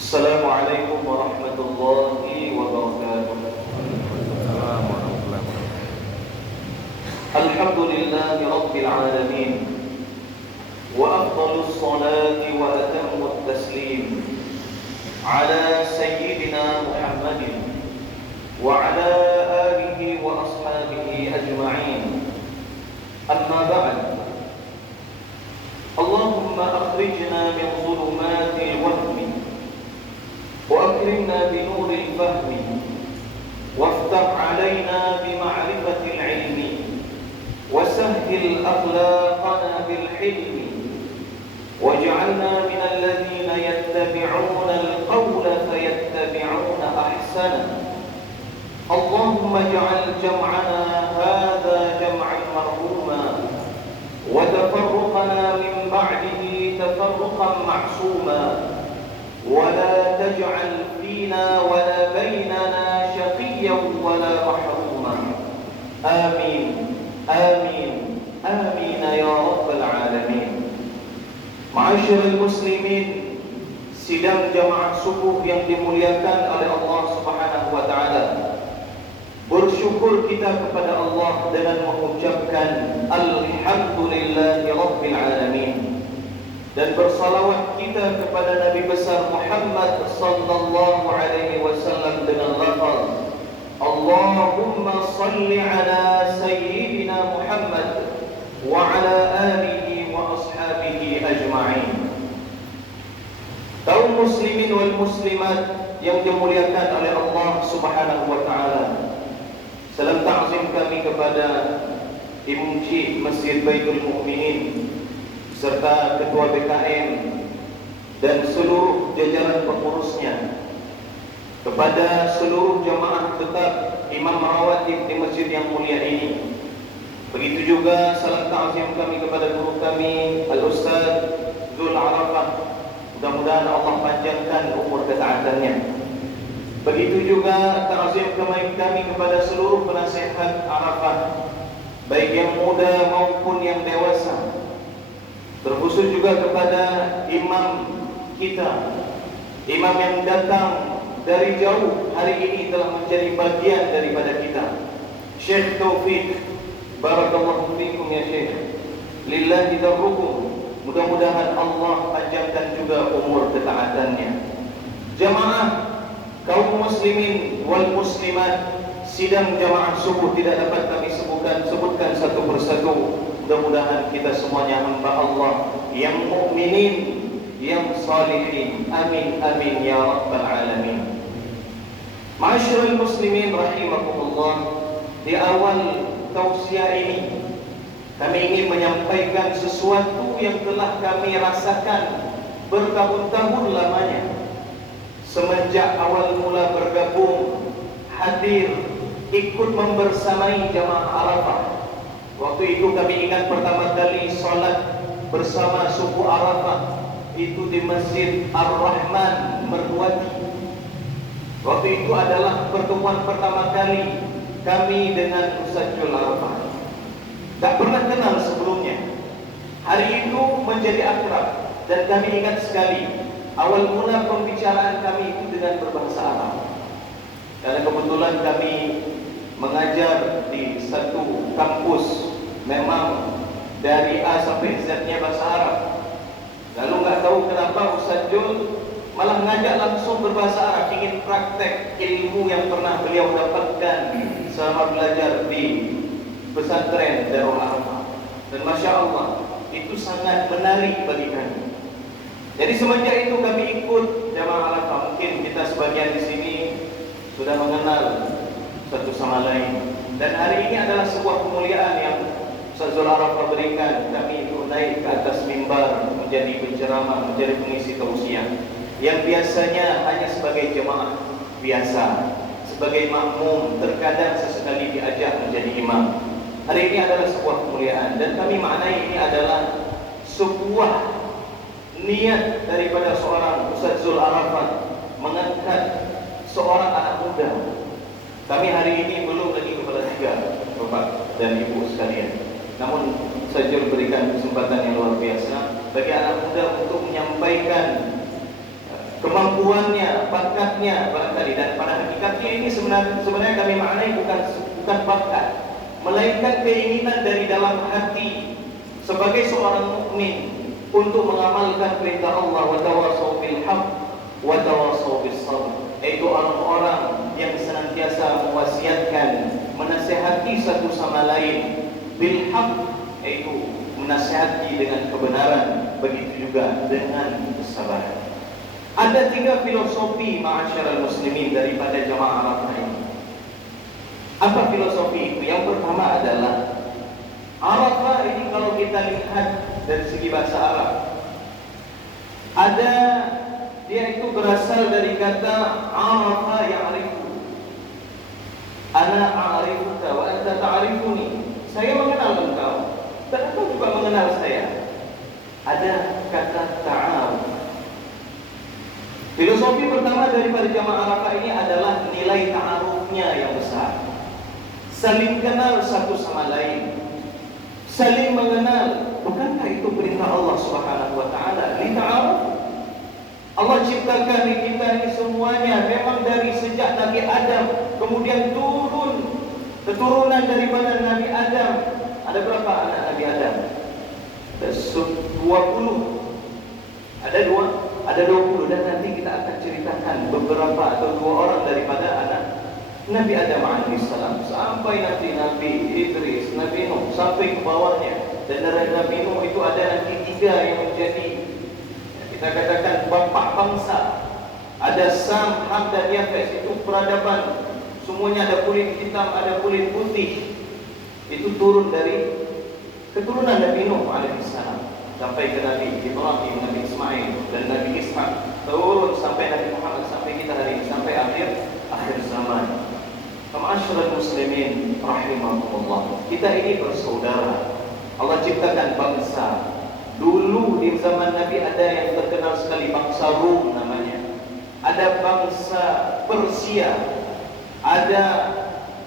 Assalamualaikum warahmatullahi wabarakatuh. Alhamdulillahi rabbil alamin. Wa afdalus salati wa atammut taslim ala sayyidina Muhammadin wa ala alihi wa ashabihi ajma'in. Amma ba'd. Allahumma akhrijna min dhulumatil wahmi وأكرمنا بنور الفهم وافتح علينا بمعرفة العلم وسهل أخلاقنا بالحلم واجعلنا من الذين يتبعون القول فيتبعون أحسنه. اللهم اجعل جمعنا هذا جمعا مرحوما وتفرقنا من بعده تفرقا معصوما ولا تجعل فينا ولا بيننا شقيا ولا محروما. آمين آمين آمين يا رب العالمين. Ma'asyiral muslimin, sidang jamaah subuh yang dimuliakan oleh Allah Subhanahu wa taala. Bersyukur kita kepada Allah dengan mengucapkan alhamdulillahi rabbil alamin. Dan bersalawat kita kepada Nabi besar Muhammad sallallahu alaihi wasallam dengan lafaz Allahumma salli ala sayyidina Muhammad wa ala alihi wa ashabihi ajma'in. Kaum muslimin wal muslimat yang dimuliakan oleh Allah Subhanahu wa taala. Salam ta'zim kami kepada Imam Syekh Masjid Baitul Mukminin serta Ketua BKM dan seluruh jajaran pengurusnya, kepada seluruh jamaah tetap imam rawatib di masjid yang mulia ini. Begitu juga salam ta'zim kami kepada guru kami Al-Ustaz Zul Arafah, mudah-mudahan Allah panjangkan umur ketaatannya. Begitu juga ta'zim kami kepada seluruh penasihat Arafah, baik yang muda maupun yang dewasa. Terkhusus juga kepada imam kita, imam yang datang dari jauh hari ini telah menjadi bagian daripada kita, Syekh Taufik. Barakallahu fikum ya Syekh, lillahi darrukum. Mudah-mudahan Allah panjangkan juga umur ketaatannya. Jamaah kaum muslimin wal muslimat, sidang jamaah subuh tidak dapat kami sebutkan satu persatu. Mudah-mudahan kita semuanya hamba Allah yang mukminin, yang salihin. Amin amin ya rabbal alamin. Ma'asyiral muslimin rahimakumullah, di awal tausiah ini kami ingin menyampaikan sesuatu yang telah kami rasakan bertahun-tahun lamanya semenjak awal mula bergabung, hadir, ikut membersamai jamaah Arafah. Waktu itu kami ingat pertama kali salat bersama suku Arafah itu di Masjid Ar-Rahman Merwati. Waktu itu adalah pertemuan pertama kali kami dengan Ustaz Jul Arafah. Tak pernah kenal sebelumnya. Hari itu menjadi akrab dan kami ingat sekali awal mula pembicaraan kami itu dengan berbahasa Arab. Karena kebetulan kami mengajar di satu kampus, memang dari A sampai Z-nya bahasa Arab. Lalu nggak tahu kenapa Ustaz Jul malah ngajak langsung berbahasa Arab, ingin praktek ilmu yang pernah beliau dapatkan selama belajar di pesantren Darul Arafah. Dan Masya Allah, itu sangat menarik bagi kami. Jadi semenjak itu kami ikut jamaah Arafah. Mungkin kita sebagian di sini sudah mengenal satu sama lain. Dan hari ini adalah sebuah kemuliaan yang Ustaz Zul Arafah berikan. Kami itu naik ke atas mimbar menjadi penceramah, menjadi pengisi tausiah, yang biasanya hanya sebagai jemaah biasa, sebagai makmum, terkadang sesekali diajak menjadi imam. Hari ini adalah sebuah kemuliaan dan kami maknai ini adalah sebuah niat daripada seorang Ustaz Zul Arafah mengangkat seorang anak muda. Kami hari ini belum lagi kepala tiga, Bapak dan Ibu sekalian. Namun saya berikan kesempatan yang luar biasa bagi anak muda untuk menyampaikan kemampuannya, bakatnya barangkali, dan pada hakikatnya ini sebenarnya kami maknai bukan bakat, melainkan keinginan dari dalam hati sebagai seorang mukmin untuk mengamalkan perintah Allah, wa tawassaw bil haqq wa tawassaw bis sabr, yaitu orang-orang yang senantiasa mewasiatkan, menasihati satu sama lain bil haqq, yaitu menasihati dengan kebenaran, begitu juga dengan kesabaran. Ada 3 filosofi ma'asyiral muslimin daripada jamaah Arafah ini. Apa filosofi itu? Yang pertama adalah Arafah ini kalau kita lihat dari segi bahasa Arab, dia itu berasal dari kata Arafa ya'rifu. Ana a'rifuka wa anta ta'rifuni. Saya mengenal engkau dan engkau juga mengenal saya. Ada kata ta'aruf. Filosofi pertama daripada jamaah Arafah ini adalah nilai ta'arufnya yang besar. Saling kenal satu sama lain, saling mengenal. Bukankah itu perintah Allah Subhanahu wa taala? Li ta'aruf. Allah ciptakan kita ini semuanya memang dari sejak Nabi Adam, kemudian keturunan daripada Nabi Adam. Ada berapa anak Nabi Adam? Ada 20. Ada 20, dan nanti kita akan ceritakan beberapa atau 2 orang daripada anak Nabi Adam alaihissalam, sampai nanti Nabi Idris, Nabi Nuh, sampai ke bawahnya. Dan dari Nabi Nuh itu ada nanti 3 yang menjadi, kita katakan, bapak bangsa. Ada Sam, Ham dan Yafes, itu peradaban. Semuanya ada kulit hitam, ada kulit putih. Itu turun dari keturunan Nabi Nuh alaihissalam sampai ke Nabi Ibrahim, Nabi Ismail dan Nabi Ishaq, turun sampai Nabi Muhammad, sampai kita hari ini, sampai akhir zaman. Ma'asyiral muslimin rahimakumullah, kita ini bersaudara. Allah ciptakan bangsa. Dulu di zaman Nabi ada yang terkenal sekali, bangsa Rum namanya. Ada bangsa Persia, ada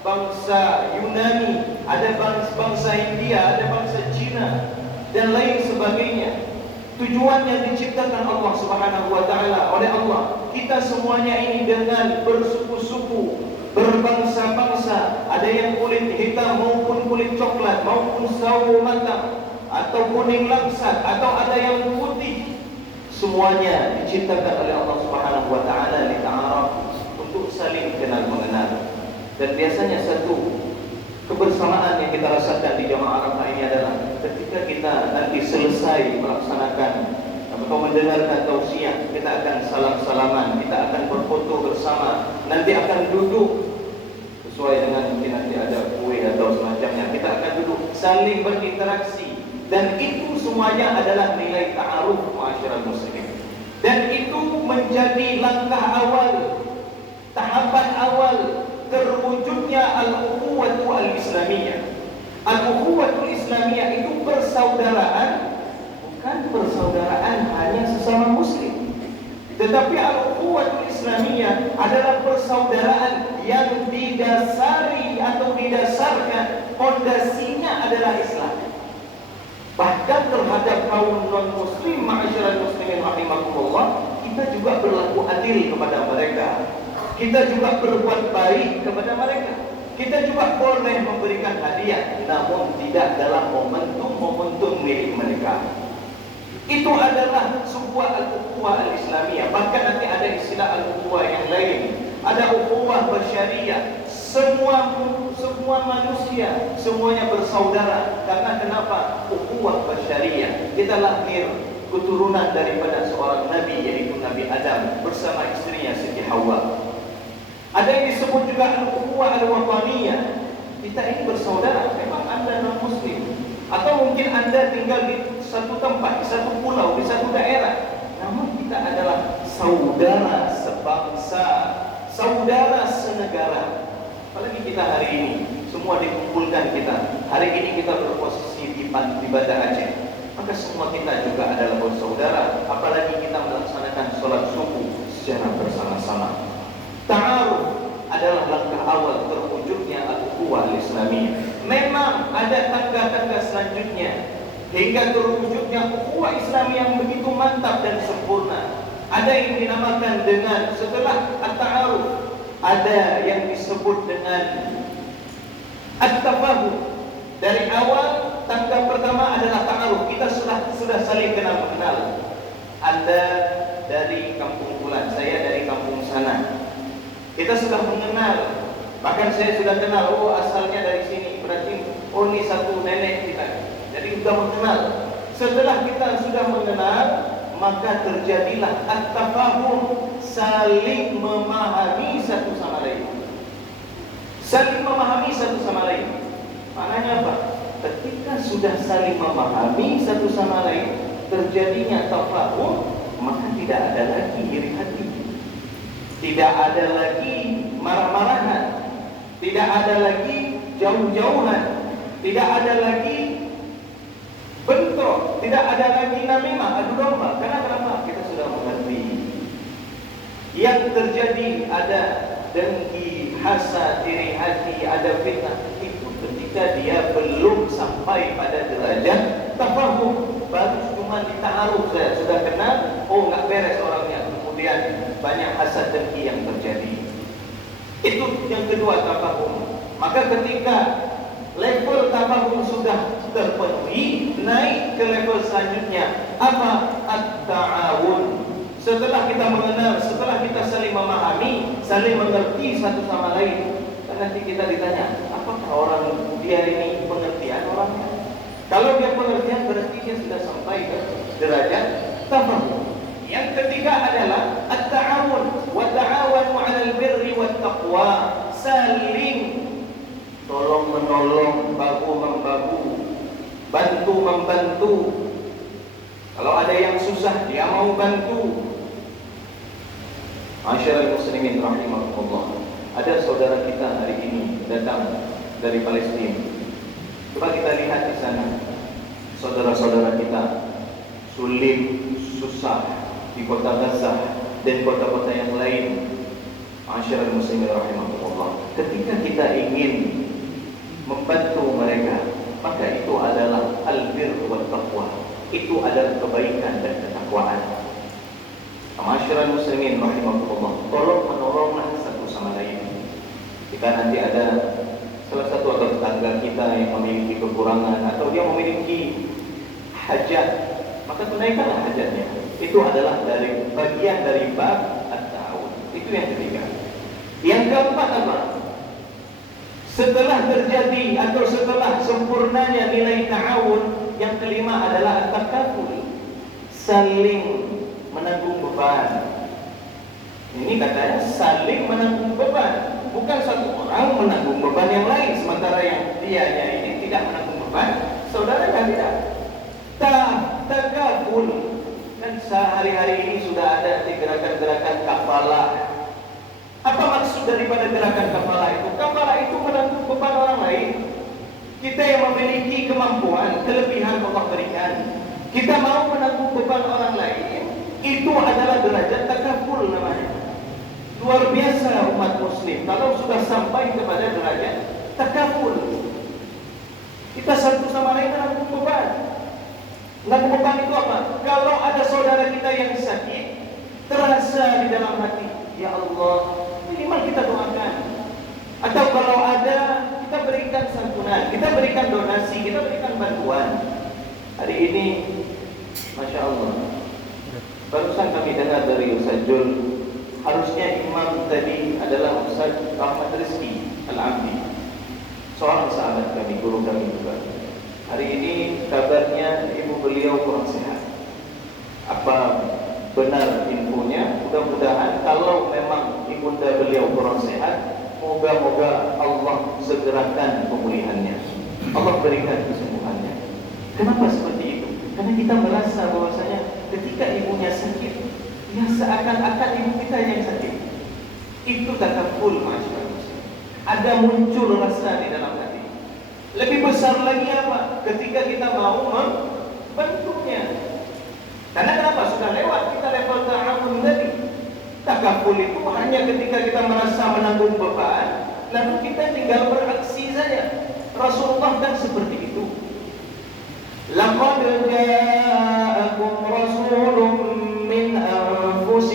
bangsa Yunani, ada bangsa India, ada bangsa Cina dan lain sebagainya. Tujuannya diciptakan Allah Subhanahu wa taala oleh Allah. Kita semuanya ini dengan bersuku-suku, berbangsa-bangsa. Ada yang kulit hitam maupun kulit coklat, maupun sawo matang atau kuning langsat, atau ada yang putih. Semuanya diciptakan oleh Allah Subhanahu wa taala li ta'aruf, untuk saling kenal mengenal. Dan biasanya satu kebersamaan yang kita rasakan di jamaah Arafah ini adalah ketika kita nanti selesai melaksanakan atau mendengarkan tausiah, kita akan salam-salaman, kita akan berfoto bersama, nanti akan duduk sesuai dengan mungkin nanti ada kue atau semacamnya, kita akan duduk saling berinteraksi, dan itu semuanya adalah nilai ta'aruf ma'asyiral muslimin. Dan itu menjadi langkah awal, tahapan awal terwujudnya al-ukhuwatu al-islamiyah. Al-ukhuwatu al-islamiyah itu persaudaraan, bukan persaudaraan hanya sesama muslim, tetapi al-ukhuwatu al-islamiyah adalah persaudaraan yang didasari atau didasarkan, fondasinya adalah Islam. Bahkan terhadap kaum non-muslim, ma'asyiral muslimin rahimakumullah, kita juga berlaku adil kepada mereka. Kita juga berbuat baik kepada mereka. Kita juga boleh memberikan hadiah, namun tidak dalam momentum milik mereka. Itu adalah sebuah al-ukhuwah al-islamiyah. Bahkan nanti ada istilah al-ukhuwah yang lain. Ada ukhuwah bersyariah. Semua manusia semuanya bersaudara. Karena kenapa? Ukhuwah bersyariah. Kita lahir keturunan daripada seorang nabi, yaitu Nabi Adam bersama istrinya Siti Hawa. Ada yang disebut juga al-ukhuwah al-wataniyah. Kita ini bersaudara. Memang Anda non-muslim, atau mungkin Anda tinggal di satu tempat, di satu pulau, di satu daerah, namun kita adalah saudara sebangsa, saudara senegara. Apalagi kita hari ini, semua dikumpulkan kita. Hari ini kita berposisi di Banda Aceh, maka semua kita juga adalah bersaudara. Apalagi kita melaksanakan sholat subuh secara bersama-sama. Ta'aruf adalah langkah awal terwujudnya al-ukhuwah al-islamiyah. Memang ada tangga-tangga selanjutnya hingga terwujudnya ukhuwah Islam yang begitu mantap dan sempurna. Ada yang dinamakan dengan setelah at-ta'aruf, ada yang disebut dengan at-tafahum. Dari awal tangga pertama adalah ta'aruf, kita sudah saling kenal mengenal. Anda dari kampung Bulan, saya dari kampung sana. Kita sudah mengenal. Bahkan saya sudah kenal, oh asalnya dari sini, berarti oh ini satu nenek kita. Jadi sudah mengenal. Setelah kita sudah mengenal, maka terjadilah at-tafahum, saling memahami satu sama lain. Saling memahami satu sama lain. Maknanya apa? Ketika sudah saling memahami satu sama lain, terjadinya tafahum, maka tidak ada lagi iri hati, tidak ada lagi marah-marahan, tidak ada lagi jauh-jauhan, tidak ada lagi bentrok, tidak ada lagi namimah, adu domba. Karena kenapa? Kita sudah mengerti. Yang terjadi ada dengki, hasad, iri hati, ada fitnah. Itu ketika dia belum sampai pada derajat tafahum, baru cuma dita'aruf saja, sudah kenal, oh nggak beres orangnya, kemudian banyak hasad dengki yang terjadi. Itu yang kedua, tafahum. Maka ketika level tafahum sudah terpenuhi, naik ke level selanjutnya apa? At-ta'awun. Setelah kita mengenal, setelah kita saling memahami, saling mengerti satu sama lain, dan nanti kita ditanya, apakah orang dia ini pengertian orangnya? Kalau dia pengertian, berarti dia sudah sampai ke derajat tafahum. Yang ketiga adalah at-ta'awun, wa ta'awanu 'alal birri wat taqwa, saling tolong menolong, bahu membahu, bantu membantu. Kalau ada yang susah, dia mau bantu. Masyaallah muslimin rahimakumullah. Ada saudara kita hari ini datang dari Palestina. Coba kita lihat di sana, saudara-saudara kita sulit, susah di kota Gaza dan kota-kota yang lain. Masyaallah muslimin rahimakumullah. Ketika kita ingin membantu mereka, maka itu adalah al-bir wa taqwa. Itu adalah kebaikan dan ketakwaan. Masyaallah muslimin rahimakumullah. Tolong menolonglah satu sama lain. Jika nanti ada salah satu atau tetangga kita yang memiliki kekurangan atau dia memiliki hajat, maka tunaikanlah hajatnya. Itu adalah dari bagian dari bab at-ta'awun. Itu yang ketiga. Yang keempat apa? Setelah terjadi atau setelah sempurnanya nilai ta'awun, yang kelima adalah at-takaful, saling menanggung beban. Ini katanya saling menanggung beban, bukan satu orang menanggung beban yang lain, sementara yang dianya ini tidak menanggung beban, saudara kan tidak. Takaful. Dan sehari-hari ini sudah ada di gerakan-gerakan kafalah. Apa maksud daripada gerakan kafalah itu? Kafalah itu menanggung beban orang lain. Kita yang memiliki kemampuan, kelebihan Allah berikan, kita mau menanggung beban orang lain, itu adalah derajat takaful namanya. Luar biasa umat muslim kalau sudah sampai kepada derajat takaful. Kita satu sama lain menanggung beban. Menanggung beban itu apa? Kalau ada saudara kita yang sakit, terasa di dalam hati, ya Allah, minimal kita doakan. Atau kalau ada, kita berikan santunan, kita berikan donasi, kita berikan bantuan. Hari ini, Masya Allah, barusan kami dengar dari Ustaz Jul, harusnya imam tadi adalah Ustaz Ahmad Rizki Al-Abdi, seorang sahabat kami, guru kami juga. Hari ini kabarnya ibu beliau kurang sehat. Apa benar infonya? Mudah-mudahan kalau memang ibunda beliau kurang sehat, moga-moga Allah segerakan pemulihannya, Allah berikan kesembuhannya. Kenapa seperti itu? Karena kita merasa bahwasanya ketika ibunya sakit, ya seakan-akan ibu kita yang sakit. Itu takaful, masyaallah. Ada muncul rasa di dalam hati. Lebih besar lagi apa? Ketika kita mau membantunya. Karena kenapa? Sudah lewat kita level ta'awun tadi. Takaful itu hanya ketika kita merasa menanggung beban, lalu kita tinggal beraksi saja. Rasulullah kan seperti itu. Laqad ja'akum rasulun min anfusikum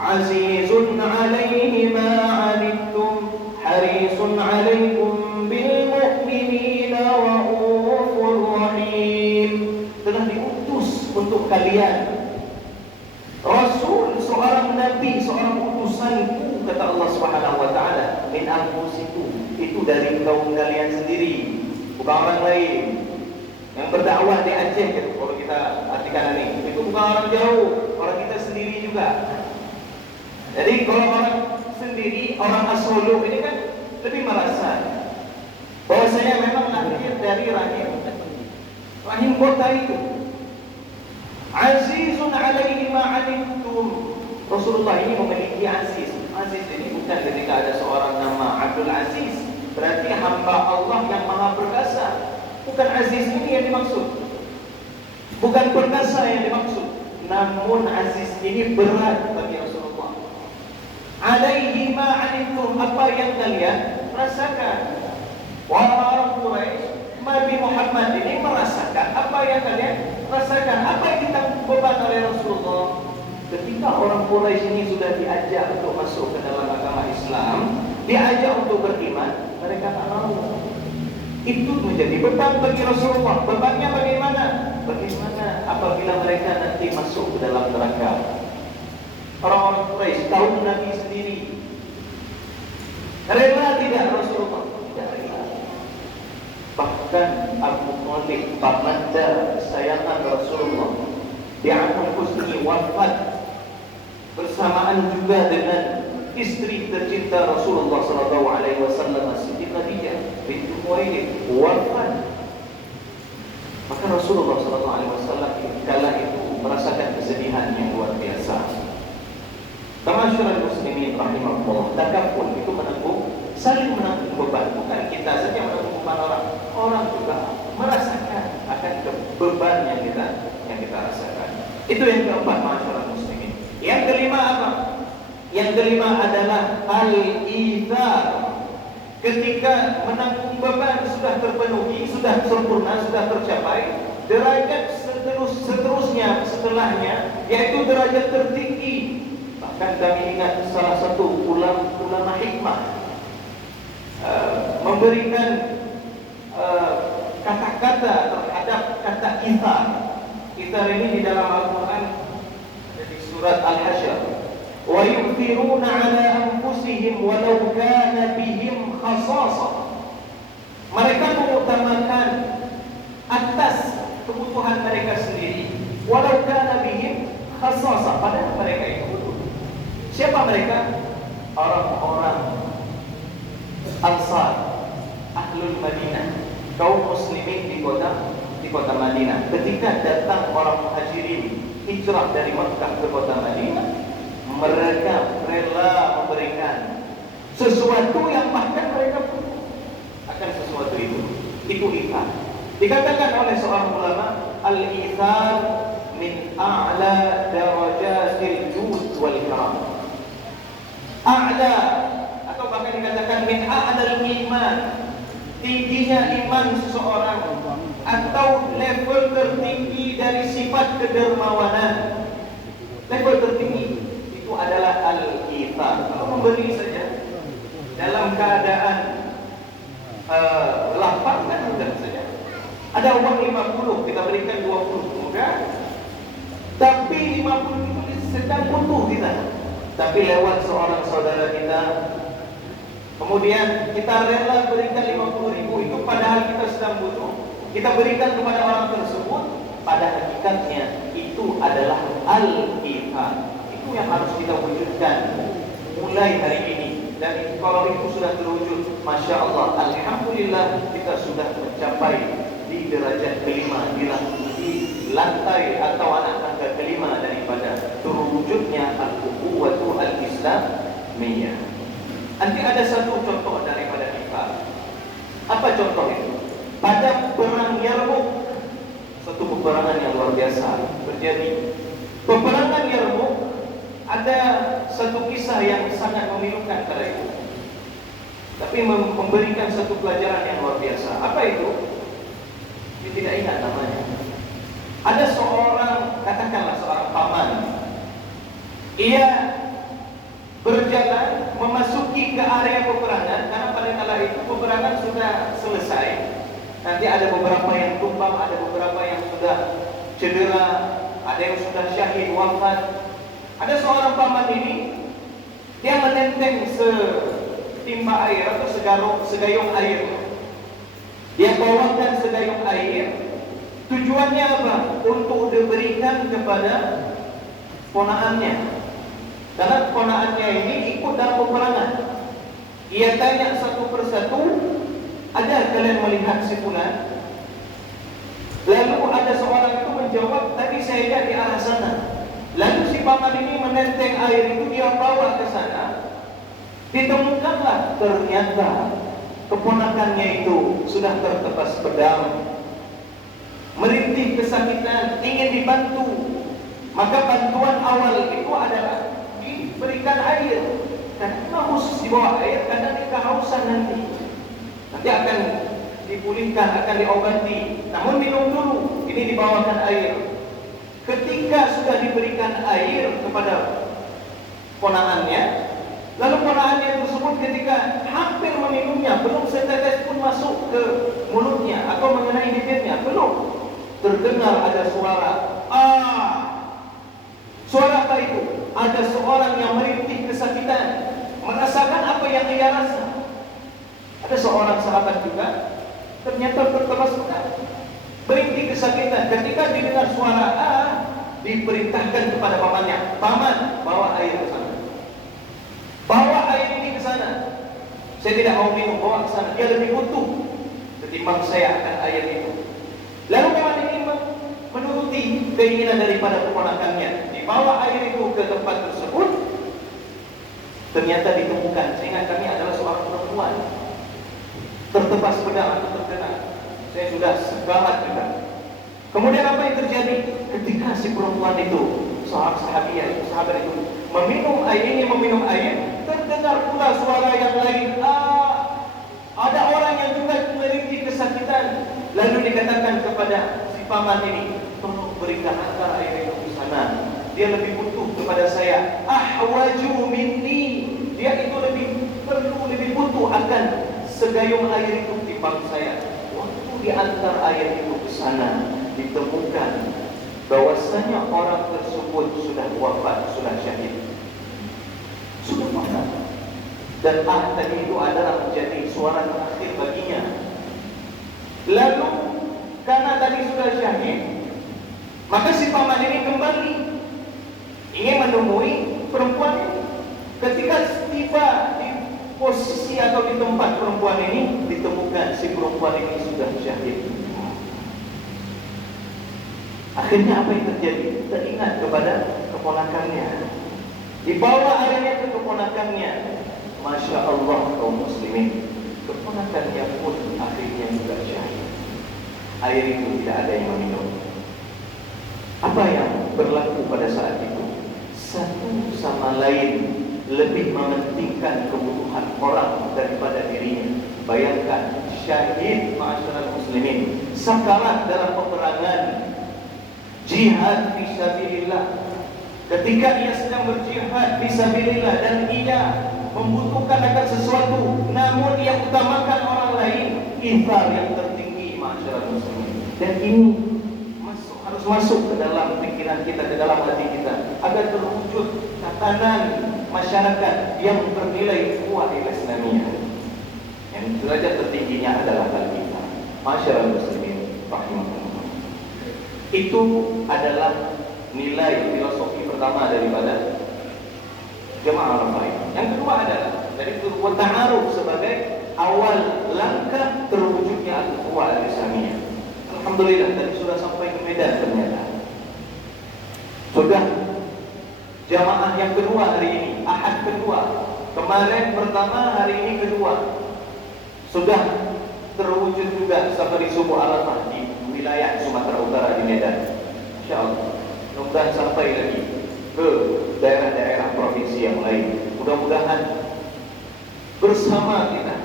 azizun 'alaihi ma 'anittum harisun 'alaikum bil mu'minina raufur rahim. Telah diutus untuk kalian Rasul, seorang nabi, seorang utusanku, kata Allah Subhanahu wa taala, min anfusikum, itu dari kaum kalian sendiri, bukan orang lain. Yang berdakwah di Aceh gitu, kalau kita artikan ini, itu bukan orang jauh, orang kita sendiri juga. Jadi kalau orang sendiri, orang Asolo ini kan lebih merasa bahwasanya memang lahir dari rahim kota itu. Azizun 'alaihi ma 'anittum. Rasulullah ini memiliki aziz. Aziz ini bukan ketika ada seorang nama Abdul Aziz, berarti hamba Allah yang maha perkasa. Bukan aziz ini yang dimaksud, bukan perkasa yang dimaksud, namun aziz ini berat bagi Rasulullah. 'Alaihi ma 'anittum, apa yang kalian rasakan. Wahai Quraisy, Nabi Muhammad ini merasakan apa yang kalian rasakan. Apa yang ditanggung beban oleh Rasulullah. Ketika orang Quraisy ini sudah diajak untuk masuk ke dalam agama Islam, diajak untuk beriman, mereka tak mau. Itu menjadi beban bagi Rasulullah. Bebannya bagaimana? Bagaimana apabila mereka nanti masuk ke dalam neraka? Orang-orang Quraisy, kaum Nabi sendiri, rela tidak Rasulullah? Tidak rela. Bahkan Abu Thalib, paman kesayangan Rasulullah, diangkat ini wafat bersamaan juga dengan istri tercinta Rasulullah SAW, Siti Khadijah binti Khuwailid, wafat. Maka Rasulullah SAW kala itu merasakan kesedihan yang luar biasa. Masyarakat muslimin rahimahullah, takaful itu menanggung, saling menanggung beban. Bukan kita saja menanggung beban orang, orang juga merasakan akan beban yang kita rasakan. Itu yang keempat, masyarakat muslimin. Yang kelima apa? Yang kelima adalah al-ithar. Ketika menanggung beban sudah terpenuhi, sudah sempurna, sudah tercapai, derajat seterusnya setelahnya yaitu derajat tertinggi. Bahkan kami ingat salah satu ulama hikmah memberikan kata-kata terhadap kata ithar. Ithar ini di dalam Al-Quran ada di surat Al-Hasyr. Wa yu'thiruna 'ala anfusihim walau kana bihim khasasah. Mereka mengutamakan atas kebutuhan mereka sendiri, walau kana bihim khasasah, padahal mereka itu butuh. Siapa mereka? Orang-orang Ansar, Ahlul Madinah, kaum muslimin di kota Madinah. Ketika datang orang muhajirin hijrah dari Makkah ke kota Madinah, mereka rela memberikan sesuatu yang bahkan mereka butuh akan sesuatu itu. Itu ithar. Dikatakan oleh seorang ulama, al-ithar min a'la darajatil jud wal karam. A'la, atau bahkan dikatakan min a'lal iman, tingginya iman seseorang, atau level tertinggi dari sifat kedermawanan. Level tertinggi itu adalah al-ithar. Kalau memberi saja dalam keadaan lapar kan sudah saja. Ada uang 50, kita berikan 20, enggak? Tapi 50 itu sedang butuh kita. Tapi lewat seorang saudara kita, kemudian kita rela berikan 50.000 itu padahal kita sedang butuh. Kita berikan kepada orang tersebut, pada hakikatnya itu adalah al-ithar. Itu yang harus kita wujudkan mulai hari ini. Dan kalau itu sudah terwujud, Masya Allah, Alhamdulillah, kita sudah mencapai di derajat kelima, di lantai atau anak tangga kelima daripada terwujudnya al-ukhuwatu al-islamiyah. Nanti ada satu contoh daripada ithar. Apa contoh itu? Pada perang Yarmuk, satu peperangan yang luar biasa terjadi. Peperangan Yarmuk ada satu kisah yang sangat memilukan kala itu, tapi memberikan satu pelajaran yang luar biasa. Apa itu? Dia tidak ingat namanya. Ada seorang, katakanlah seorang paman. Ia berjalan memasuki ke area peperangan, karena pada kala itu peperangan sudah selesai. Nanti ada beberapa yang tumbang, ada beberapa yang sudah cedera, ada yang sudah syahid wafat. Ada seorang paman ini, dia menenteng setimba air atau segayung air. Dia bawakan segayung air. Tujuannya apa? Untuk diberikan kepada ponakannya. Karena ponakannya ini ikut dalam peperangan. Ia tanya satu persatu, ada kalian melihat si fulan? Lalu ada seorang itu menjawab, tadi saya lihat di arah sana. Lalu si paman ini menenteng air itu, dia bawa ke sana. Ditemukanlah ternyata keponakannya itu sudah tertebas pedang, merintih kesakitan, ingin dibantu. Maka bantuan awal itu adalah diberikan air. Karena harus dibawa air, karena dia kehausan nanti akan dipulihkan, akan diobati. Namun minum dulu, ini dibawakan air. Ketika sudah diberikan air kepada ponakannya, lalu ponakannya tersebut ketika hampir meminumnya, belum setetes pun masuk ke mulutnya atau mengenai bibirnya, belum, terdengar ada suara. Suara apa itu? Ada seorang yang merintih kesakitan, merasakan apa yang ia rasa. Ada seorang sahabat juga, ternyata tertebas pedang, merintih kesakitan. Ketika didengar suara diperintahkan kepada pamannya, paman, bawa air ke sana. Bawa air ini ke sana. Saya tidak mau minum, bawa ke sana. Dia lebih butuh ketimbang saya akan air itu. Lalu paman ini menuruti keinginan daripada keponakannya. Dibawa air itu ke tempat tersebut. Ternyata ditemukan, seingat kami adalah seorang perempuan, tertebas pedang atau terkena. Saya sudah sekarat juga. Kemudian apa yang terjadi? Ketika si perempuan itu, sahabat itu meminum air, terdengar pula suara yang lain. Ada orang yang juga memiliki kesakitan. Lalu dikatakan kepada si paman ini, tolong berikan antara air itu di sana. Dia lebih butuh kepada saya. Ahwaju minni. Dia itu lebih butuh akan segayung air itu timbang saya. Waktu diantar air itu ke sana, ditemukan bahwasanya orang tersebut sudah wafat, sudah syahid, sudah wafat. Dan tadi itu adalah menjadi suara terakhir baginya. Lalu karena tadi sudah syahid, maka si paman ini kembali ingin menemui perempuan ini. Ketika tiba di posisi atau di tempat perempuan ini, ditemukan si perempuan ini sudah syahid. Akhirnya apa yang terjadi? Teringat kepada keponakannya. Dibawa airnya ke keponakannya. Masya Allah kaum muslimin, keponakannya pun akhirnya juga syahid. Air itu tidak ada yang meminum. Apa yang berlaku pada saat itu? Satu sama lain lebih mementingkan kebutuhan orang daripada dirinya. Bayangkan, syahid ma'asyiral muslimin, sakarat dalam peperangan, jihad fisabilillah. Ketika ia sedang berjihad fisabilillah dan ia membutuhkan akan sesuatu, namun ia utamakan orang lain, ithar yang tertinggi ma'asyiral muslimin. Dan ini harus masuk ke dalam pikiran kita, ke dalam hati kita, agar terwujud tatanan masyarakat yang bernilai ukhuwah Islamiyah. Yang derajat tertingginya adalah kita, ma'asyiral muslimin rahimakumullah. Itu adalah nilai filosofi pertama daripada Jamaah Arafah. Yang kedua adalah dari ta'aruf sebagai awal langkah terwujudnya ukhuwah Islamiyah. Alhamdulillah tadi sudah sampai ke Medan ternyata. Sudah jamaah yang kedua hari ini, Ahad kedua. Kemarin pertama, hari ini kedua. Sudah terwujud juga safari subuh Arafah di wilayah Sumatera Utara di Medan. Insyaallah. Mudah-mudahan sampai lagi ke daerah-daerah provinsi yang lain. Mudah-mudahan bersama kita,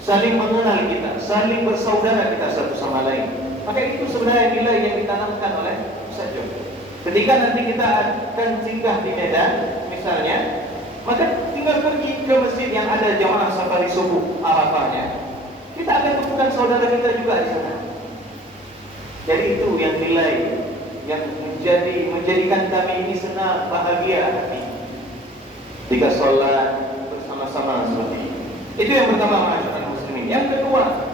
saling mengenal kita, saling bersaudara kita satu sama lain. Maka itu sebenarnya nilai yang ditanamkan oleh Ustaz Jok. Ketika nanti kita akan singgah di Medan misalnya, maka tinggal yang ada jamaah safari subuh Arafahnya, kita akan temukan saudara kita juga di sana. Jadi itu yang nilai yang menjadikan kami ini senang, bahagia hati jika sholat bersama-sama seperti ini. Itu yang pertama, masyarakat muslimin. Yang kedua,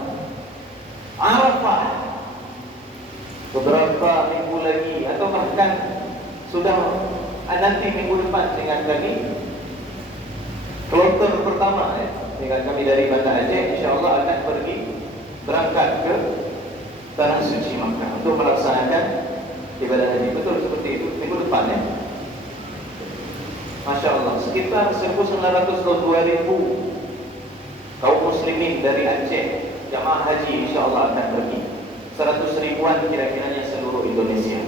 Arafah. Beberapa minggu lagi atau bahkan sudah nanti minggu depan dengan kami kloter pertama dengan kami dari Banda Aceh, insyaAllah akan berangkat ke Tanah Suci Makkah untuk melaksanakan ibadah haji. Betul seperti itu, minggu depan ya. Masya Allah, sekitar 1.900 atau 2.000 kaum muslimin dari Aceh jamaah haji insyaAllah akan pergi. 100 ribuan kira-kiranya seluruh Indonesia.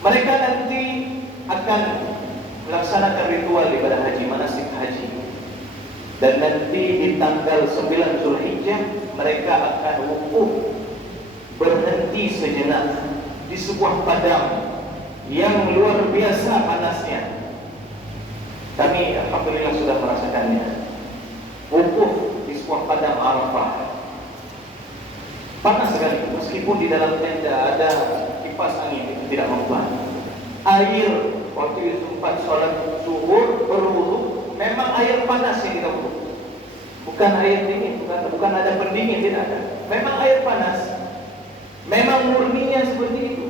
Mereka nanti akan melaksanakan ritual ibadah haji, manasik haji. Dan nanti di tanggal 9 Zulhijjah mereka akan wukuf, berhenti sejenak di sebuah padang yang luar biasa panasnya. Kami alhamdulillah sudah merasakannya. Wukuf di sebuah padang Arafah. Panas sekali, meskipun di dalam tenda ada kipas angin, itu tidak membuat. Air waktu itu sempat sholat zuhur berwudu, memang air panas yang kita wudu, bukan air dingin, bukan ada pendingin, tidak ada. Memang air panas, memang murninya seperti itu.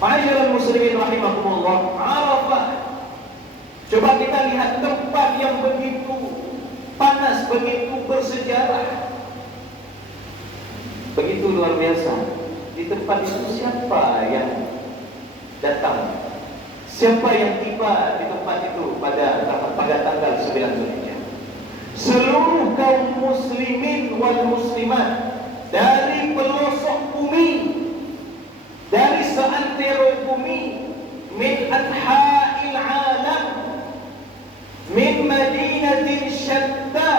Ma'asyiral muslimin rahimakumullah, Arafah. Coba kita lihat tempat yang begitu panas, begitu bersejarah, begitu luar biasa. Di tempat itu siapa yang datang? Siapa yang tiba di tempat itu pada tanggal 9 Zulhijjah? Seluruh kaum muslimin wal muslimat dari pelosok bumi, dari seantero bumi, min anha'il alam, min madinatin syatta,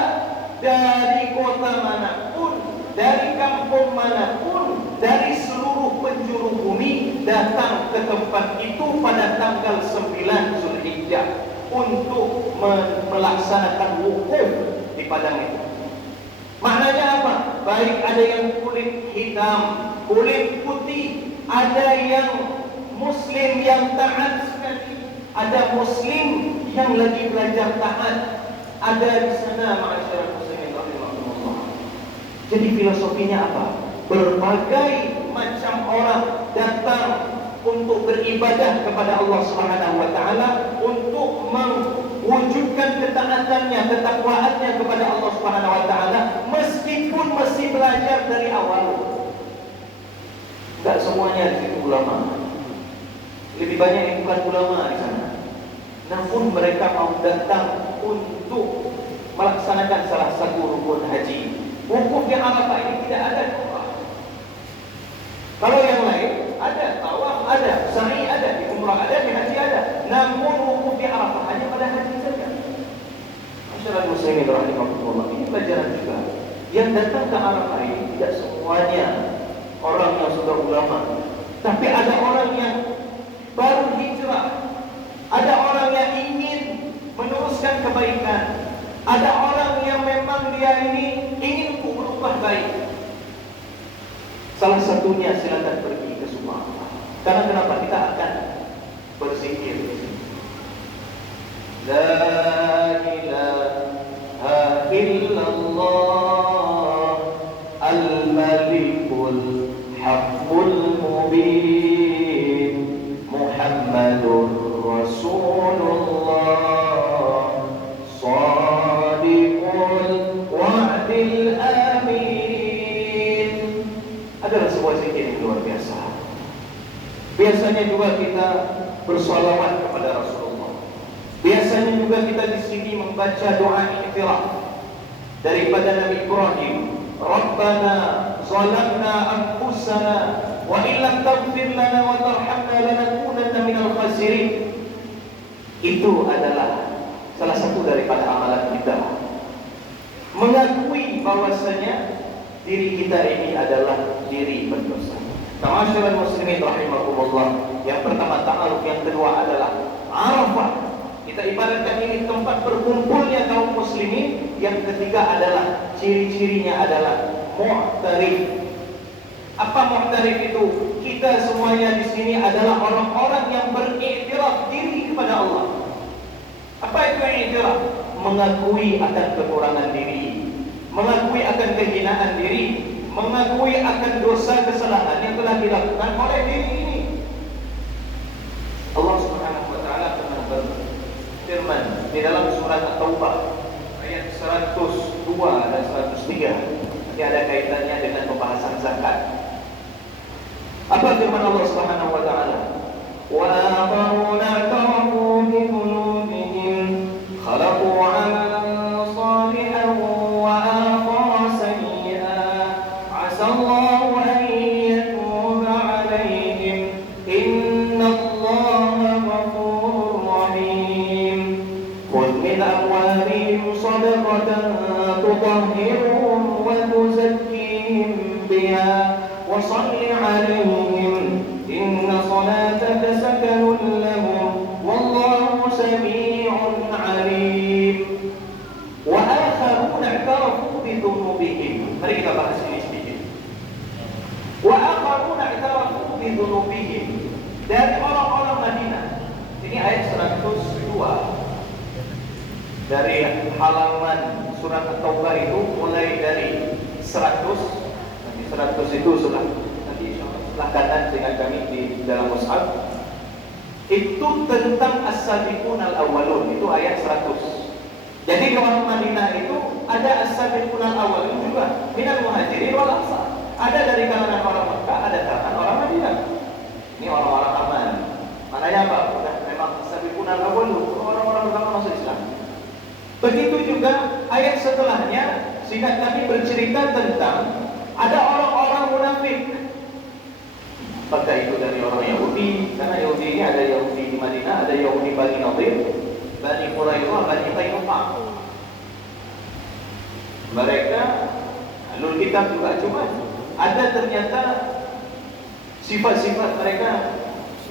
dari kota manapun, dari kampung manapun, dari seluruh penjuru bumi datang ke tempat itu pada tanggal 9 Zulhijjah untuk melaksanakan wukuf di padang itu. Maknanya apa? Baik ada yang kulit hitam, kulit putih, ada yang muslim yang taat sekali, ada muslim yang lagi belajar taat, ada di sana ma'asyiral muslimin rahimahumullah. Jadi filosofinya apa? Berbagai macam orang datang untuk beribadah kepada Allah Subhanahu wa taala, untuk mewujudkan ketaatannya, ketakwaannya kepada Allah Subhanahu wa taala, meskipun masih belajar dari awal. Tidak semuanya di situ ulama. Lebih banyak yang bukan ulama di sana. Namun mereka mau datang untuk melaksanakan salah satu rukun haji. Wukuf di Arafah ini tidak ada umrah. Kalau yang lain ada, tawaf ada, sa'i ada, di umrah ada, di haji ada. Namun wukuf di Arafah hanya pada haji saja. Masyarakat muslimin rahimahumullah, ini pelajaran juga. Yang datang ke Arafah ini tidak semuanya orang yang sudah ulama, tapi ada orang yang baru hijrah, ada orang yang ingin meneruskan kebaikan, ada orang yang memang dia ini ingin berubah baik. Salah satunya silakan pergi ke Sumatera. Karena kenapa? Kita akan berzikir. La ilaha illallah al-malikul haqqul mubin Muhammadur Rasulullah Sadiqul wa'dil amin. Adalah sebuah zikir yang luar biasa. Biasanya juga kita bersolawat kepada Rasulullah. Biasanya juga kita di sini membaca doa i'tiraf daripada Nabi Ibrahim. Rabbana zalamna anfusana wa illam taghfir lana wa tarhamna lanakunanna minal khasirin. Itu adalah salah satu daripada amalan kita, mengakui bahwasanya diri kita ini adalah diri berdosa. Ma'asyiral muslimin rahimakumullah, yang pertama ta'aruf, yang kedua adalah Arafah. Kita ibaratkan ini tempat berkumpulnya kaum muslimin. Yang ketiga adalah ciri-cirinya adalah mu'tarif. Apa mu'tarif itu? Kita semuanya di sini adalah orang-orang yang beriktiraf diri kepada Allah. Apa itu iktiraf? Mengakui akan kekurangan diri, mengakui akan kehinaan diri, mengakui akan dosa kesalahan yang telah dilakukan oleh diri ini. Allah Subhanahu wa taala pernah berfirman di dalam surat At-Taubah ayat 102 dan 103. Nanti ada kaitannya dengan pembahasan zakat. Apa firman Allah Subhanahu wa taala? Wa akharuna i'tarafu bi dhunubihim khalaqu 'amalan salihan wa akhara sayyi'an 'asa Allahu an yatuba 'alaihim innallaha ghafurur rahim. Khudh min amwalihim shadaqatan tutahhiruhum wa tuzakkihim biha wa shalli 'alaihim inna salataka sakanun lahum wallahu sami'un 'alim. Wa akharuna i'tarafu bi dhunubihim. Mari kita bahas ini sedikit. Wa akharuna i'tarafu bi dhunubihim. Dari orang-orang Madinah. Ini ayat 102. Dari halaman surat At-Taubah itu mulai dari 100. Nanti 100 itu sudah nanti silahkan dengan kami di dalam mushaf. Itu tentang as-sabiqun al-awwalun, itu ayat 100. Jadi orang Madinah itu ada as-sabiqun al-awwalun juga, minal muhajirin wal ansar. Ada dari kalangan orang Makkah, ada kalangan orang Madinah. Ini orang-orang aman. Maknanya apa? Udah memang as-sabiqun al-awwalun, orang-orang pertama masuk Islam. Begitu juga ayat setelahnya, sehingga kami bercerita tentang ada orang-orang munafik. Apakah itu dari orang Yahudi? Karena Yahudi ini ada Yahudi di Madinah, ada Yahudi Bani Nadir, Bani Quraisyah, Bani Qainuqa. Mereka alul kitab juga, cuma ada ternyata sifat-sifat mereka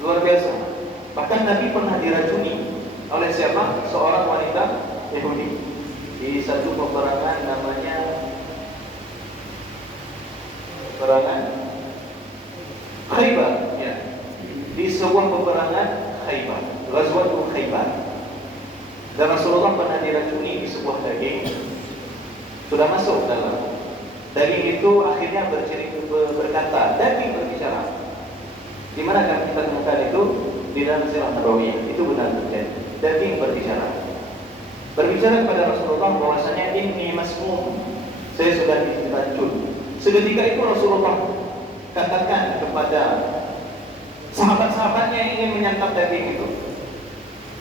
luar biasa. Bahkan Nabi pernah diracuni oleh siapa? Seorang wanita Yahudi di satu peperangan namanya peperangan Khaybar, ya. Di sebuah peperangan Khaybar, Ghazwatul Khaybar. Dan Rasulullah pernah diracuni di sebuah daging. Sudah masuk dalam daging itu, akhirnya berkata, daging berbicara. Di mana kan kita temukan itu? Di dalam Sirah Nabawiyah. Itu benar terjadi. Daging berbicara. Berbicara kepada Rasulullah bahwasanya ini masmum, saya sudah diracun. Seketika itu Rasulullah katakan kepada sahabat-sahabatnya yang ingin menyantap daging itu,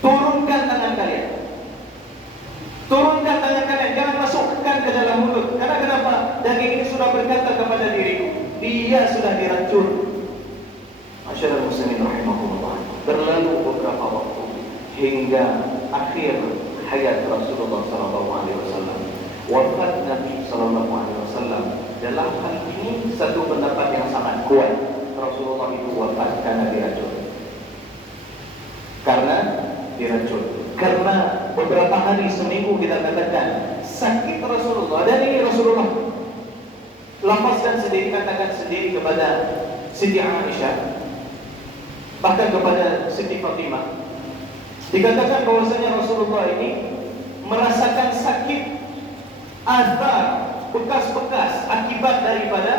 turunkan tangan kalian, turunkan tangan kalian, jangan masukkan ke dalam mulut. Karena kenapa? Daging ini sudah berkata kepada diriku, dia sudah diracun. Masyaallah muslimin rahimahullah. Berlalu beberapa waktu hingga akhir hayat Rasulullah SAW, wafat Nabi SAW. Dalam hal ini satu pendapat yang sangat kuat, Rasulullah itu wafat karena diracun. Karena beberapa hari, seminggu kita katakan sakit Rasulullah. Dan ini Rasulullah lafazkan sendiri, katakan sendiri kepada Siti Aisyah, bahkan kepada Siti Fatimah. Dikatakan bahwasanya Rasulullah ini merasakan sakit, azab, bekas-bekas akibat daripada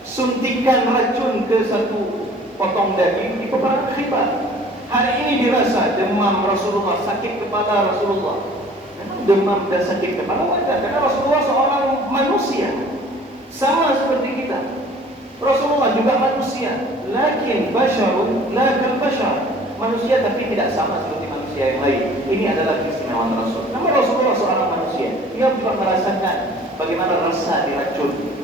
suntikan racun ke satu potong daging di peperangan Khaybar. Hari ini dirasa demam Rasulullah, sakit kepala Rasulullah. Memang demam dan sakit kepala wajar, karena Rasulullah seorang manusia sama seperti kita. Rasulullah juga manusia, lakin basyarun la kal bashar, manusia tapi tidak sama seperti manusia yang lain. Ini adalah keistimewaan Rasul. Namun Rasulullah seorang manusia, dia juga merasakan bagaimana rasa diracun.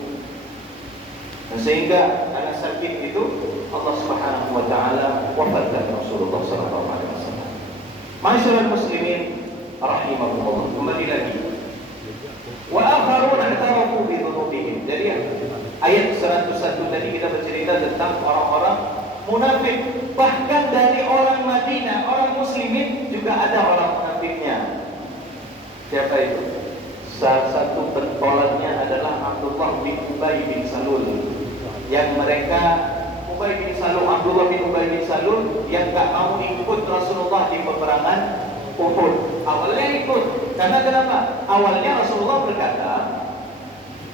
Dan sehingga karena sakit itu Allah Subhanahu wa taala wafatkan Rasulullah sallallahu alaihi wasallam. Masyaallah muslimin rahimahumullah. Kembali lagi. Wa akharuna i'tarafu bi dhunubihim. Jadi ayat 101 tadi kita bercerita tentang orang-orang munafik. Bahkan dari orang Madinah, orang muslimin juga ada orang munafiknya. Siapa itu? Salah satu pentolannya adalah Abdullah bin Ubay bin Salul. Yang mereka Ubay bin Salul, Abdullah bin Ubay bin Salul yang gak mau ikut Rasulullah di peperangan Uhud. Awalnya ikut, karena kenapa? Awalnya Rasulullah berkata,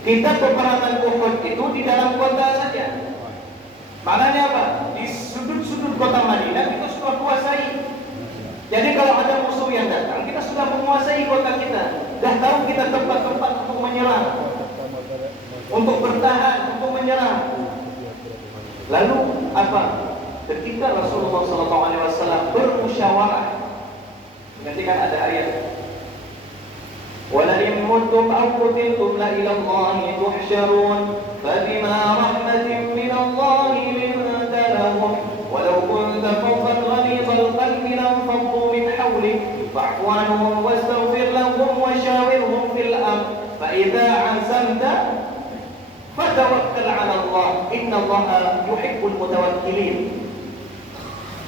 kita peperangan Uhud itu di dalam kota saja. Maknanya apa? Di sudut-sudut kota Madinah kita sudah kuasai. Jadi kalau ada musuh yang datang, kita sudah menguasai kota kita. Dah tahu kita tempat-tempat untuk menyerang, untuk bertahan, untuk menyerang. Lalu apa? Ketika Rasulullah SAW bermusyawarah, nanti kan ada ayat, وَلَئِن مُتُّمْ أَوْ قُتِلْتُمْ لَإِلَى اللَّهِ تُحْشَرُونَ فَبِمَا رَحْمَةٍ مِّنَ اللَّهِ لِنتَ لَهُمْ وَلَوْ كُنتَ فَظًّا غَلِيظَ الْقَلْبِ لَانفَضُّوا مِنْ حَوْلِكَ فَاعْفُ عَنْهُمْ وَاسْتَغْفِرْ لَهُمْ وَشَاوِرْهُمْ فِي الْأَمْرِ فَإِذَا عَزَمْتَ فَتَوَكَّلْ عَلَى اللَّهِ إِنَّ اللَّهَ يُحِبُّ الْمُتَوَكِّلِينَ.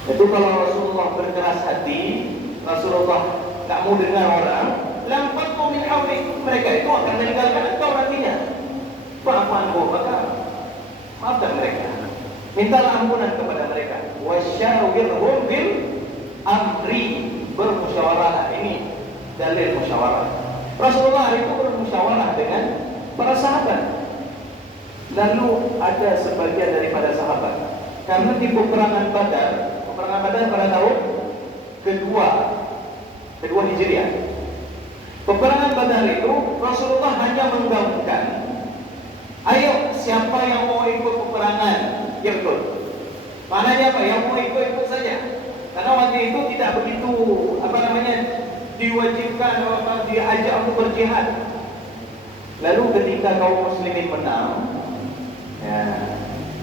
Itu kalau Rasulullah berkeras hati, Rasulullah tak mau dengar orang, lamfattu min hawlik, mereka itu akan meninggalkan engkau nantinya. Fa'fu maka maafkan mereka, mintalah ampunan kepada mereka. Wasyawirhum bil amri, bermusyawarah. Ini dalil musyawarah. Rasulullah itu bermusyawarah dengan para sahabat. Lalu ada sebagian daripada sahabat, karena di peperangan Badar pada tahun kedua Hijriah. Peperangan Badar itu Rasulullah hanya menggaungkan, ayo siapa yang mau ikut peperangan, ikut. Maknanya apa? Yang mau ikut saja. Karena waktu itu tidak begitu diwajibkan atau diajak untuk berjihad. Lalu ketika kaum muslimin menang, ya,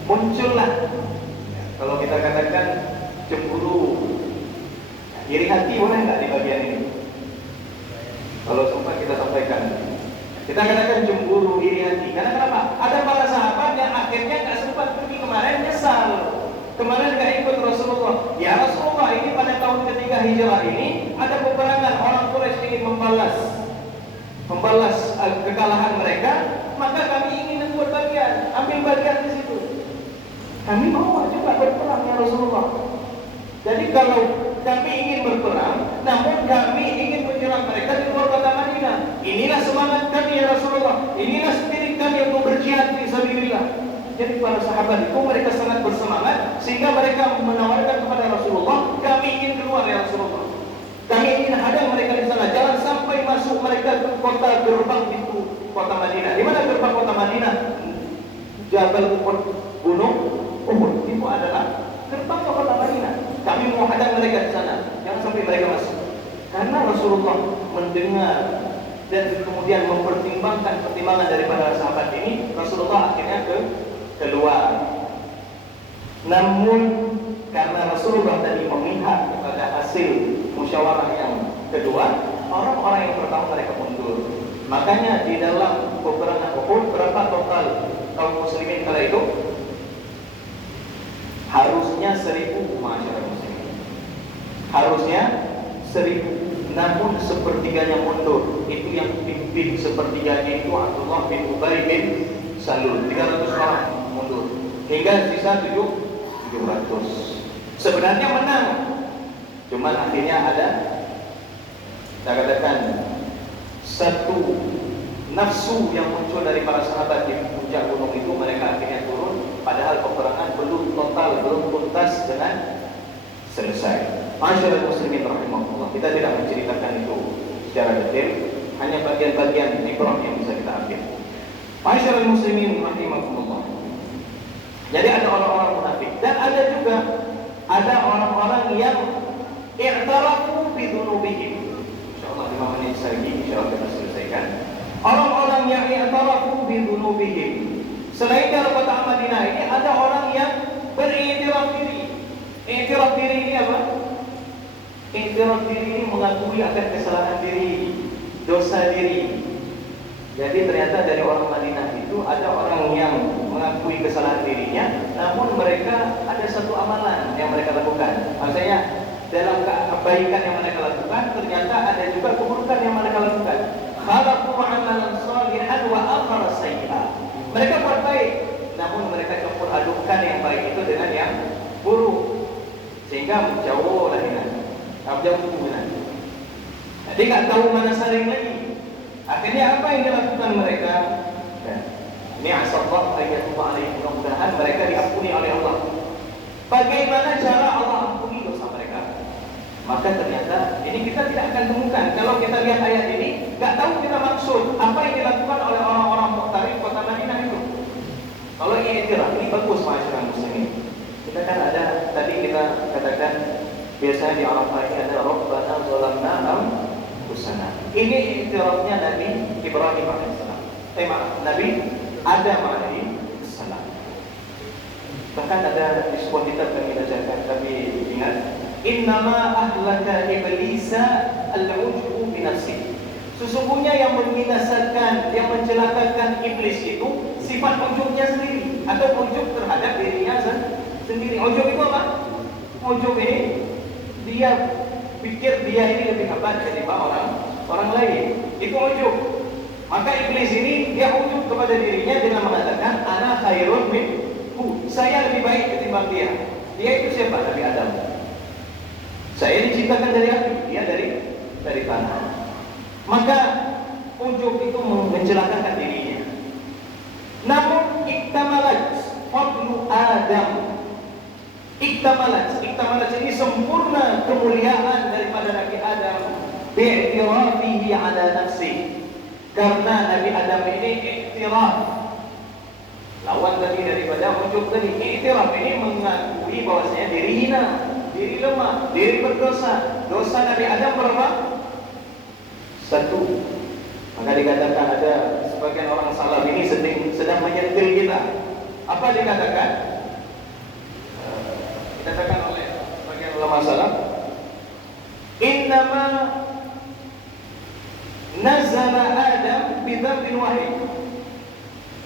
muncullah, ya, kalau kita katakan cemburu, iri hati boleh nggak di bagian ini? Kalau sempat kita sampaikan, kita katakan cemburu, iri hati. Karena kenapa? Ada para sahabat yang akhirnya nggak sempat pergi kemarin, nyesal. Kemarin nggak ikut Rasulullah. Ya Rasulullah, ini pada tahun ketiga hijrah ini ada peperangan, orang Quraisy ingin membalas kekalahan mereka, maka kami ingin membuat bagian, ambil bagian di situ. Kami mau juga berperang ya Rasulullah. Jadi kalau kami ingin berperang, namun kami ingin menyerang mereka di luar kota Madinah. Inilah semangat kami ya Rasulullah. Inilah spirit kami untuk berjihad fi sabilillah. Jadi para sahabat itu mereka sangat bersemangat sehingga mereka menawarkan kepada Rasulullah, kami ingin keluar ya Rasulullah. Kami ingin hadang mereka di sana. Jangan sampai masuk mereka ke kota gerbang pintu kota Madinah. Di mana gerbang kota Madinah? Jabal Uhud, gunung Uhud. Itu adalah gerbang kota Madinah. Kami mau hadang mereka di sana. Jangan sampai mereka masuk. Karena Rasulullah mendengar dan kemudian mempertimbangkan pertimbangan daripada sahabat ini, Rasulullah akhirnya keluar. Namun karena Rasulullah tadi memihak kepada hasil musyawarah yang kedua, orang-orang yang pertama mereka mundur. Makanya di dalam peperangan Uhud berapa total kaum muslimin kala itu? Harusnya 1.000 masyarakat muslimin. Harusnya 1.000, namun sepertiganya mundur. Itu yang pimpin sepertiganya itu Abdullah bin Ubay bin Salul. 300 orang mundur. Hingga sisa 700. Sebenarnya menang, cuman akhirnya ada, saya katakan, satu nafsu yang muncul dari para sahabat di puncak gunung itu, mereka akhirnya turun, padahal peperangan belum total, belum tuntas dengan selesai. Masyaallah muslimin rahimahullah, kita tidak menceritakan itu secara detail, hanya bagian-bagian ibrah yang bisa kita ambil. Masyaallah muslimin rahimahullah. Jadi ada orang-orang munafik dan ada juga orang-orang yang i'tarafu bi dzunubihim. Insyaallah 5 menit lagi insyaallah kita selesaikan. Orang-orang yang i'tarafu bi dzunubihim. Selain dalam kota Madinah ini ada orang yang beriktiraf diri. Iktiraf diri ini apa? Iktiraf diri ini mengakui akan kesalahan diri, dosa diri. Jadi ternyata dari orang Madinah itu ada orang yang mengakui kesalahan dirinya, namun mereka ada satu amalan yang mereka lakukan. Maksudnya dalam kebaikan yang mereka lakukan, ternyata ada juga keburukan yang mereka lakukan. sehingga menjauh lah ini. Jauh lah. Jadi nggak tahu mana saling lagi. Akhirnya apa yang dilakukan mereka? Ini asallah ayatullah alaihi, mudah-mudahan mereka diampuni oleh Allah. Bagaimana cara Allah ampuni dosa mereka? Maka ternyata ini kita tidak akan temukan. Kalau kita lihat ayat ini, nggak tahu kita maksud apa yang dilakukan oleh orang-orang Mu'tarif kota Madinah itu. Kalau ini bagus masyarakat muslimin. Kita kan ada, tadi kita katakan biasanya di Arafah ini ada Rabbana zalamna anfusana. Ini iktirafnya Nabi Ibrahim alaihissalam. Nabi Adam alaihissalam. Bahkan ada di sebuah kitab kami bacakan, kami ingat, innama ahlaka iblisa al-ujbu bi nafsihi. Sesungguhnya yang membinasakan, yang mencelakakan iblis itu sifat ujubnya sendiri atau ujub terhadap dirinya sendiri. Ujub itu apa? Ujub ini dia pikir dia ini lebih hebat daripada orang lain. Itu ujub. Maka iblis ini dia ujub kepada dirinya dengan mengatakan ana khairun minhu. Saya lebih baik ketimbang dia. Dia itu siapa? Nabi Adam. Saya diciptakan dari api, dia dari tanah. Maka ujub itu mencelakakan dirinya. Namun iktamalat fadlu Adam. Iktamalat ini sempurna kemuliaan daripada Nabi Adam bi'tirafihi ala nafsi. Karena Nabi Adam ini iktiraf. Lawan tadi daripada ujub tadi, iktiraf ini mengakui bahwasanya diri hina, diri lemah, diri berdosa. Dosa Nabi Adam berapa? 1. Maka dikatakan ada sebagian orang salaf ini sedang menyentil kita. Apa dikatakan? Dikatakan oleh sebagian ulama salaf, innama nazala Adam bidambin wahid.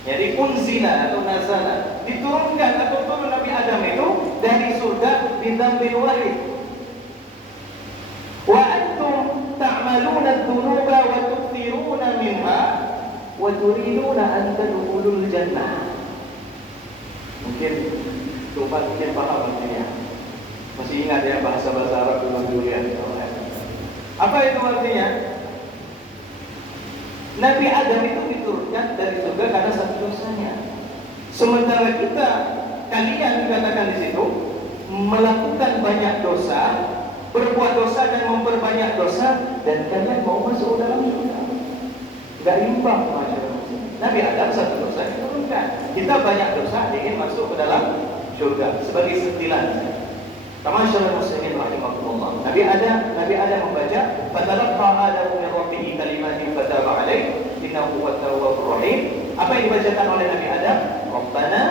Jadi unzila atau nazala, diturunkan atau turun Nabi Adam itu dari surga bidambin wahid. Wa antum ta'maluna adh-dhunuba wa tukthiruna minha wa turiduna an tadkhulul jannah. Mungkin paham artinya. Masih ingat ya bahasa-bahasa Arab dulu ya. Apa itu artinya? Nabi Adam itu diturunkan dari surga karena satu dosanya. Sementara kalian dikatakan di situ melakukan banyak dosa, berbuat dosa dan memperbanyak dosa, dan kalian mau masuk dalam surga. Gak imbang masyarakat. Nabi Adam satu dosa diturunkan. Kita banyak dosa ingin masuk ke dalam surga sebagai sentilan. Masyarakat muslimin rahimakumullah. Nabi Adam membaca, "Fatalaqa Adamu min rabbih kalimatin fataba alaihi innahu huwat tawwabur rahim." Apa yang dibacakan oleh Nabi Adam? Rabbana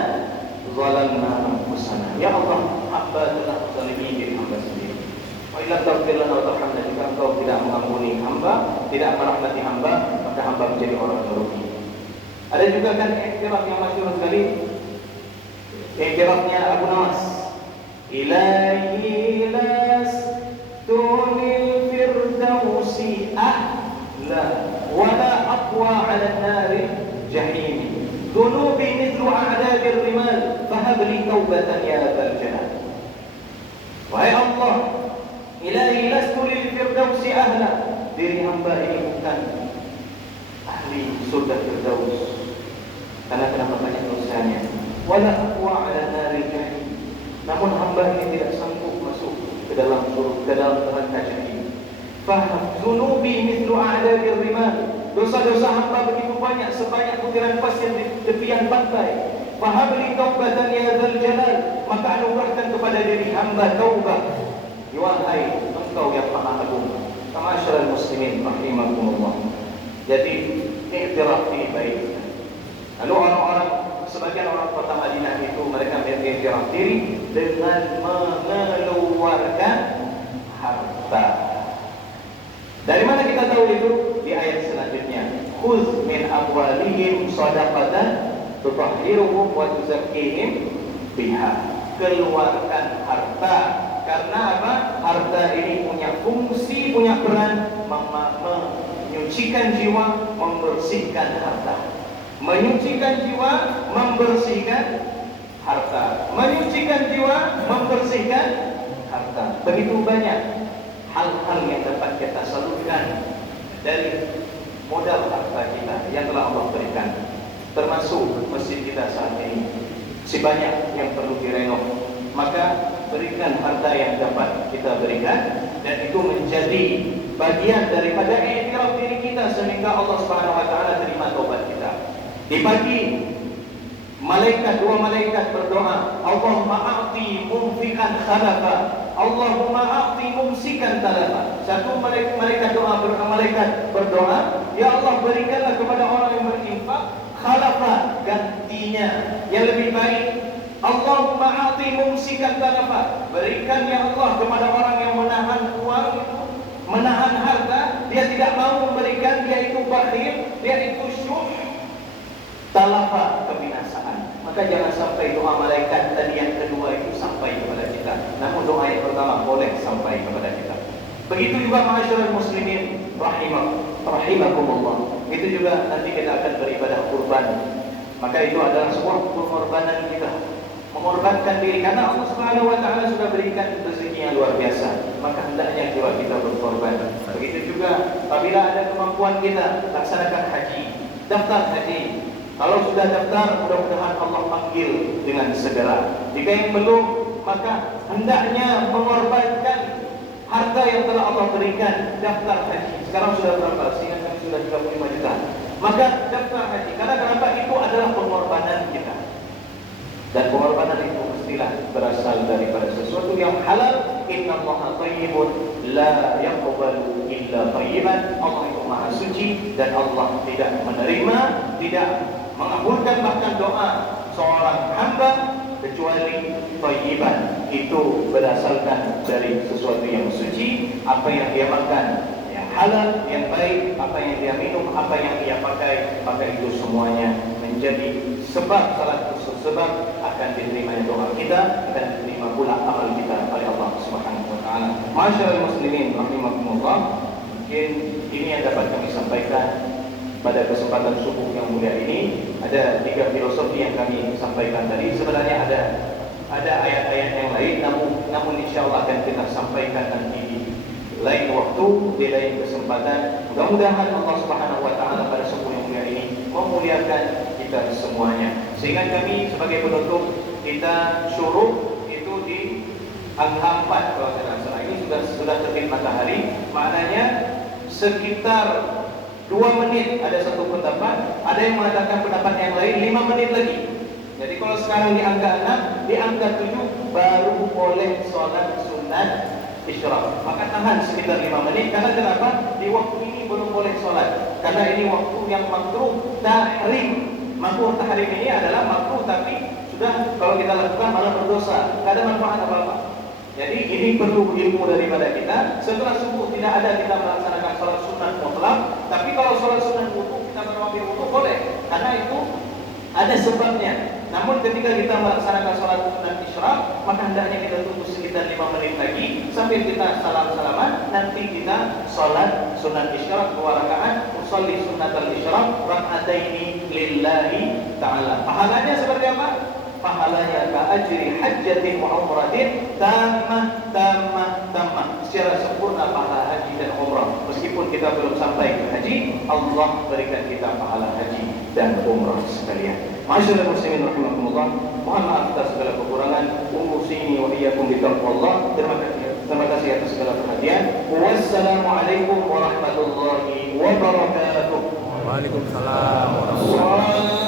zalamna anfusana. Ya Allah, hamba telah zalimi diri hamba sendiri. Wa illam taghfir lana wa tarhamna, jika Engkau tidak mengampuni hamba, tidak merahmati hamba, maka hamba menjadi orang merugi. Ada juga kan iktiraf yang masyhur sekali. Iktirafnya Abu Nawas. Ilahi lastunil firdausi ahla wala aqwa ala nari jahim dhunubi mithlu a'dabir rimal fahabli taubatan ya dzal jalal. Wahai Allah, ilahi lastunil firdausi ahla, diri hamba ini bukan ahli surga firdaus karena kenapa banyak dosanya, wala aqwa ala nari jahim, namun hamba ini tidak sanggup masuk ke dalam neraka jahim. Faham zunubi mithlu a'dabir rimal, dosa-dosa hamba begitu banyak sebanyak butiran pasir di tepian pantai. Fahabli taubatan ya dzal jalal, maka anugerahkan kepada diri hamba taubat, wahai Engkau yang Maha Agung. Masyaallah muslimin rahimakumullah. Jadi iktiraf ini baik. Lalu orang-orang, sebagian orang kota Madinah itu mereka beriktiraf diri dengan mengeluarkan harta. Dari mana kita tahu itu? Di ayat selanjutnya. Khudz min amwalihim shadaqatan tutahhiruhum wa tuzakkihim biha. Keluarkan harta. Karena apa? Harta ini punya fungsi, punya peran menyucikan jiwa, membersihkan harta. Menyucikan jiwa, membersihkan harta. Menyucikan jiwa, membersihkan harta. harta. Begitu banyak hal-hal yang dapat kita salurkan dari modal harta kita yang telah Allah berikan. Termasuk masjid kita saat ini, si banyak yang perlu direnov. Maka berikan harta yang dapat kita berikan, dan itu menjadi bagian daripada iktiraf diri kita sehingga Allah Subhanahu wa taala terima taubat kita. Di pagi dua malaikat berdoa, Allahumma a'ti mumfikan khalafa, Allahumma a'ti mumsikan talafa. Satu malaikat berdoa, ya Allah berikanlah kepada orang yang berinfak khalafa, gantinya yang lebih baik. Allahumma a'ti mumsikan talafa, berikan ya Allah kepada orang yang menahan uang itu, menahan harta, dia tidak mau memberikan, dia itu bakhil, dia itu syuh, talafa, kebinasaan. Maka jangan sampai doa malaikat tadi yang kedua itu sampai kepada kita, namun doa yang pertama boleh sampai kepada kita. Begitu juga ma'asyiral muslimin rahimakumullah. Itu juga nanti kita akan beribadah kurban. Maka itu adalah sebuah pengorbanan kita, mengorbankan diri karena Allah Subhanahu wa taala sudah berikan rezeki yang luar biasa. Maka hendaknya juga kita berkorban. Begitu juga apabila ada kemampuan kita, laksanakan haji, daftar haji. Kalau sudah daftar, mudah-mudahan Allah panggil dengan segera. Jika yang belum, maka hendaknya mengorbankan harta yang telah Allah berikan. Daftar haji. Sekarang sudah berapa? Seingat kami sudah 35 juta. Maka daftar haji. Karena kenapa? Itu adalah pengorbanan kita. Dan pengorbanan itu mestilah berasal daripada sesuatu yang halal. Innallaha thayyibun la yaqbalu illa thayyiban. Allah itu maha suci dan Allah tidak menerima, tidak mengabulkan bahkan doa seorang hamba kecuali thayyiban. Itu berdasarkan dari sesuatu yang suci, apa yang dia makan yang halal, yang baik, apa yang dia minum, apa yang dia pakai, maka itu semuanya menjadi sebab, salah satu sebab akan diterimanya doa kita, akan diterima pula amal kita oleh Allah Subhanahu wa taala. Masyaallah muslimin rahimakumullah. Mungkin ini yang dapat kami sampaikan pada kesempatan subuh yang mulia ini. Ada 3 filosofi yang kami sampaikan tadi. Sebenarnya ada ayat-ayat yang lain, namun insyaallah akan kita sampaikan nanti di lain waktu, di lain kesempatan. Mudah-mudahan Allah Subhanahu wa taala pada subuh yang mulia ini memuliakan kita semuanya. Sehingga kami sebagai penutup, kita syuruk itu di angka 4 kalau tidak salah. Ini sudah terbit matahari, maknanya sekitar 2 menit ada satu pendapat, ada yang mengatakan pendapat yang lain 5 menit lagi. Jadi kalau sekarang di angka 6, di angka 7 baru boleh sholat sunat isyraq. Maka tahan sekitar 5 menit. Karena kenapa? Di waktu ini belum boleh sholat, karena ini waktu yang makruh tahrim. Makruh tahrim ini adalah makruh, tapi sudah kalau kita lakukan malah berdosa, tidak ada manfaat apa-apa. Jadi ini perlu ilmu daripada kita. Setelah subuh tidak ada kita melaksanakan sholat sunat mutlak, tapi kalau sholat sunat wudu kita mengambil wudu boleh, karena itu ada sebabnya. Namun ketika kita melaksanakan sholat sunat isyraq, maka hendaknya kita tunggu sekitar 5 menit lagi sambil kita salam-salaman. Nanti kita sholat sunat isyraq 2 rakaat, usolli sunnatal isyraq rak'ataini lillahi ta'ala. Pahalanya seperti apa? Pahalanya ka'ajri hajjatin wa umratin tamah. Secara sempurna pahala haji dan umrah. Meskipun kita belum sampai ke haji, Allah berikan kita pahala haji dan umrah sekalian. Masyaallah muslimin rahimakumullah. Mohon maaf atas segala kekurangan. Umusini wa iyyakum bi taqwallah. Terima kasih atas segala perhatian. Wassalamualaikum warahmatullahi wabarakatuh. Waalaikumsalam warahmatullahi wabarakatuh.